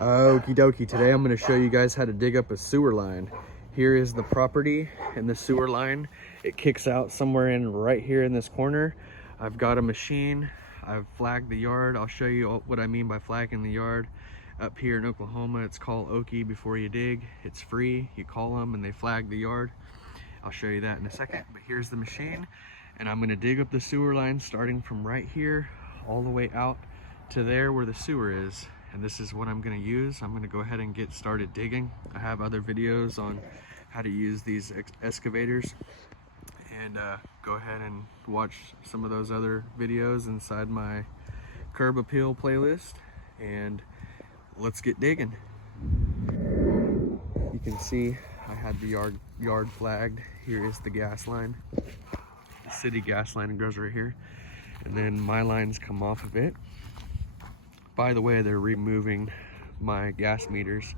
Okie dokie, today I'm going to show you guys how to dig up a sewer line. Here is the property and the sewer line. It kicks out somewhere in right here in this corner. I've got a machine. I've flagged the yard. I'll show you what I mean by flagging the yard. Up here in Oklahoma, it's called Okie before you dig. It's free. You call them and they flag the yard. I'll show you that in a second, but here's the machine. And I'm going to dig up the sewer line starting from right here all the way out to there where the sewer is. And this is what I'm going to use. I'm going to go ahead and get started digging. I have other videos on how to use these excavators, and go ahead and watch some of those other videos inside my curb appeal playlist, and let's get digging. You can see I had the yard flagged. Here is the gas line. The city gas line goes right here, and then my lines come off of it. By the way, they're removing my gas meters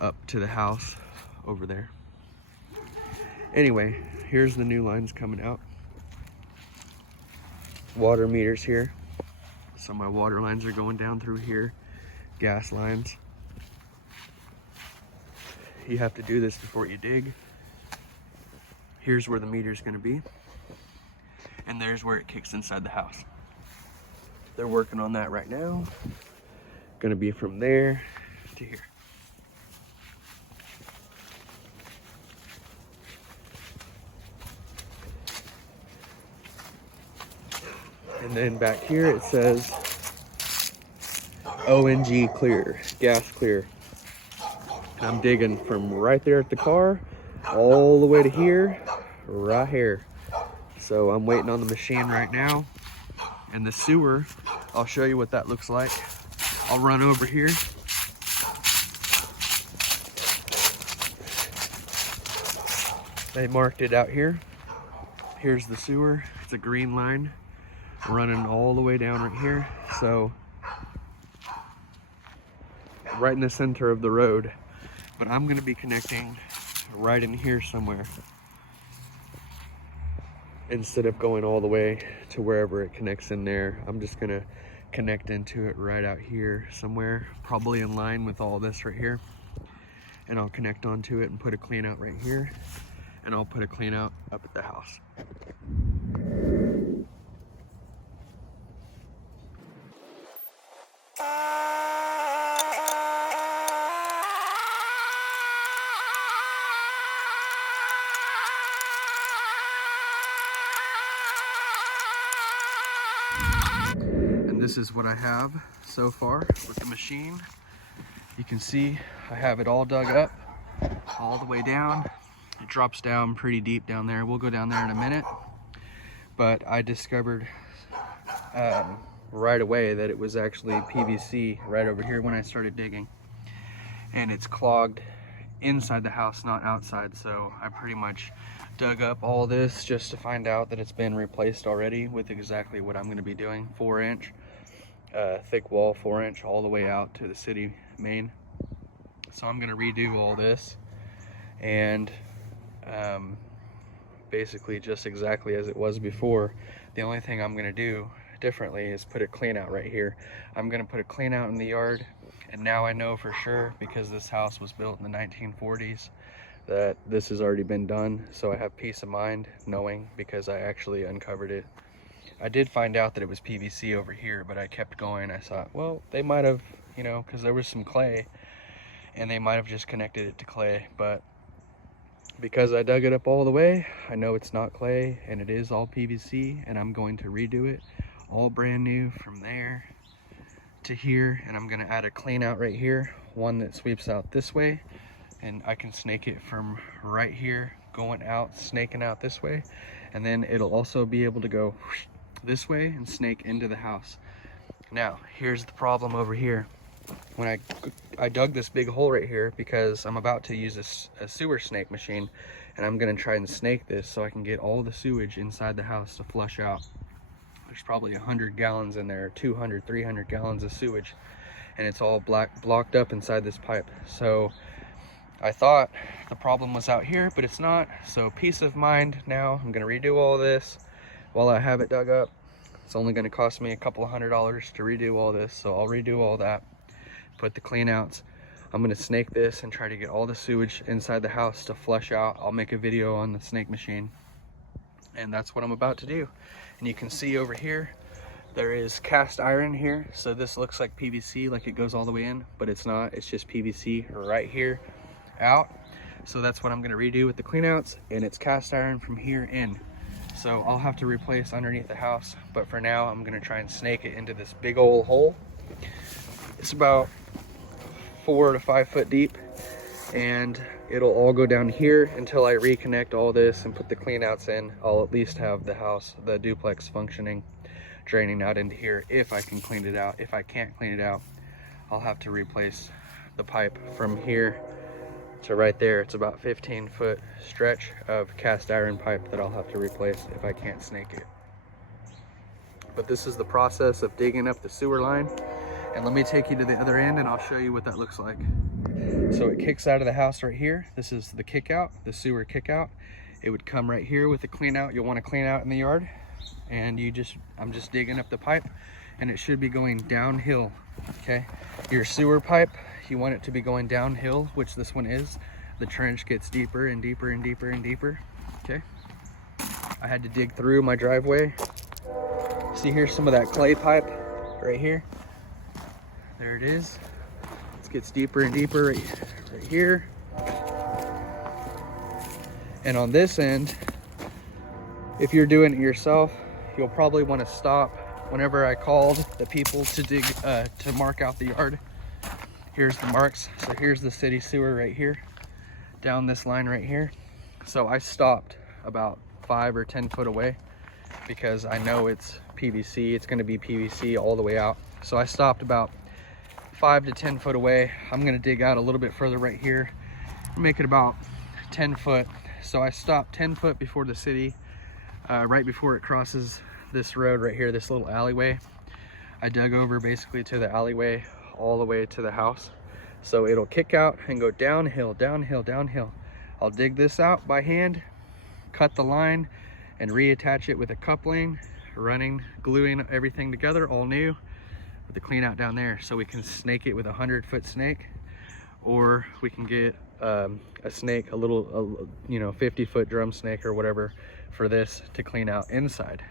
up to the house over there. Anyway, here's the new lines coming out. Water meters here. So my water lines are going down through here. Gas lines. You have to do this before you dig. Here's where the meter's going to be. And there's where it kicks inside the house. They're working on that right now. Gonna be from there to here. And then back here it says ONG clear, gas clear. And I'm digging from right there at the car all the way to here, right here. So I'm waiting on the machine right now. And the sewer, I'll show you what that looks like. I'll run over here. They marked it out here. Here's the sewer. It's a green line running all the way down right here. So right in the center of the road. But I'm gonna be connecting right in here somewhere, instead of going all the way to wherever it connects in there. I'm just gonna connect into it right out here somewhere, probably in line with all this right here. And I'll connect onto it and put a clean out right here. And I'll put a clean out up at the house. This is what I have so far with the machine. You can see I have it all dug up all the way down. It drops down pretty deep down there. We'll go down there in a minute. But I discovered right away that it was actually PVC right over here when I started digging. And it's clogged inside the house, not outside. So I pretty much dug up all this just to find out that it's been replaced already with exactly what I'm going to be doing. 4-inch. Thick wall, 4-inch, all the way out to the city main. So I'm gonna redo all this, and basically just exactly as it was before. The only thing I'm gonna do differently is put a clean out right here. I'm gonna put a clean out in the yard, and now I know for sure, because this house was built in the 1940s, that this has already been done. So I have peace of mind knowing, because I actually uncovered it. I did find out that it was PVC over here, but I kept going. I thought, well, they might have, you know, because there was some clay, and they might have just connected it to clay. But because I dug it up all the way, I know it's not clay, and it is all PVC, and I'm going to redo it all brand new from there to here. And I'm going to add a clean out right here, one that sweeps out this way, and I can snake it from right here going out, snaking out this way, and then it'll also be able to go this way and snake into the house. Now here's the problem over here. When I dug this big hole right here, because I'm about to use a sewer snake machine, and I'm gonna try and snake this so I can get all the sewage inside the house to flush out. There's probably 100 gallons in there, 200, 300 gallons of sewage, and it's all blocked up inside this pipe. So I thought the problem was out here, but it's not. So peace of mind now. I'm gonna redo all this while I have it dug up. It's only gonna cost me a couple $100 to redo all this, so I'll redo all that, put the clean outs, I'm gonna snake this and try to get all the sewage inside the house to flush out. I'll make a video on the snake machine, and that's what I'm about to do. And you can see over here, there is cast iron here. So this looks like PVC, like it goes all the way in, but it's not. It's just PVC right here out. So that's what I'm gonna redo with the cleanouts, and it's cast iron from here in. So I'll have to replace underneath the house, but for now I'm gonna try and snake it into this big old hole. It's about 4 to 5 foot deep, and it'll all go down here until I reconnect all this and put the cleanouts in. I'll at least have the house, the duplex, functioning, draining out into here if I can clean it out. If I can't clean it out, I'll have to replace the pipe from here to right there. It's about 15-foot stretch of cast iron pipe that I'll have to replace if I can't snake it. But this is the process of digging up the sewer line, and let me take you to the other end and I'll show you what that looks like. So it kicks out of the house right here. This is the kick out, the sewer kick out. It would come right here with the clean out. You'll want to clean out in the yard, and I'm just digging up the pipe, and it should be going downhill. Okay, your sewer pipe, you want it to be going downhill, which this one is. The trench gets deeper and deeper and deeper and deeper. Okay, I had to dig through my driveway. See, here's some of that clay pipe right here. There it is. It gets deeper and deeper right here. And on this end, if you're doing it yourself, you'll probably want to stop. Whenever I called the people to dig, to mark out the yard, here's the marks. So here's the city sewer right here, down this line right here. So I stopped about 5 or 10 foot away because I know it's PVC. It's going to be PVC all the way out. So I stopped about 5 to 10 foot away. I'm going to dig out a little bit further right here, make it about 10 foot. So I stopped 10 foot before the city, right before it crosses this road right here, this little alleyway. I dug over basically to the alleyway all the way to the house. So it'll kick out and go downhill, downhill, downhill. I'll dig this out by hand, cut the line, and reattach it with a coupling, running, gluing everything together, all new, with the clean out down there. So we can snake it with a 100-foot snake, or we can get a snake, a little 50-foot drum snake or whatever, for this to clean out inside,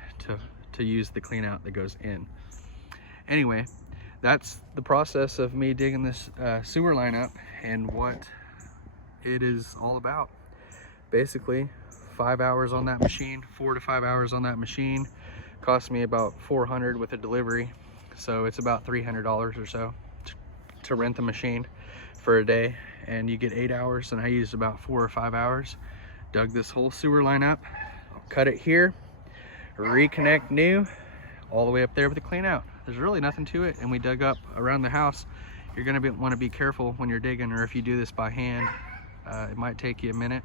to use the clean out that goes in. Anyway, that's the process of me digging this sewer line up and what it is all about. Basically, 5 hours on that machine, 4 to 5 hours on that machine. Cost me about $400 with a delivery. So it's about $300 or so to rent the machine for a day. And you get 8 hours, and I used about 4 or 5 hours. Dug this whole sewer line up, I'll cut it here, reconnect new, all the way up there with the clean out. There's really nothing to it. And we dug up around the house. You're gonna want to be careful when you're digging, or if you do this by hand, it might take you a minute,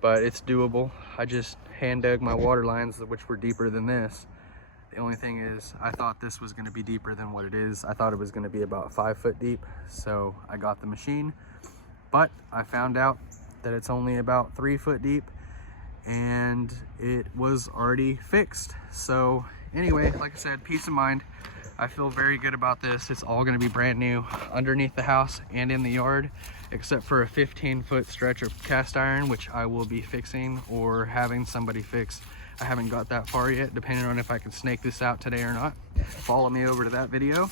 but it's doable. I just hand dug my water lines, which were deeper than this. The only thing is, I thought this was gonna be deeper than what it is. I thought it was gonna be about 5 foot deep. So I got the machine, but I found out that it's only about 3 foot deep, and it was already fixed. So anyway, like I said, peace of mind. I feel very good about this. It's all gonna be brand new underneath the house and in the yard, except for a 15-foot stretch of cast iron, which I will be fixing or having somebody fix. I haven't got that far yet, depending on if I can snake this out today or not. Follow me over to that video,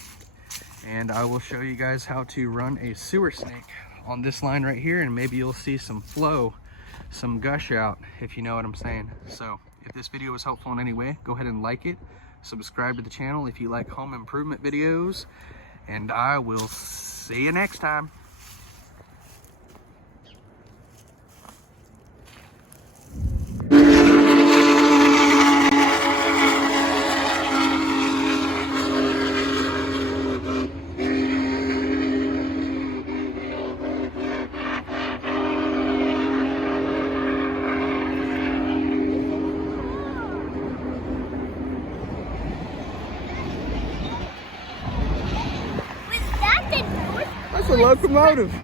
and I will show you guys how to run a sewer snake on this line right here, and maybe you'll see some flow, some gush out, if you know what I'm saying. So if this video was helpful in any way, go ahead and like it, subscribe to the channel if you like home improvement videos, and I will see you next time. That's a locomotive.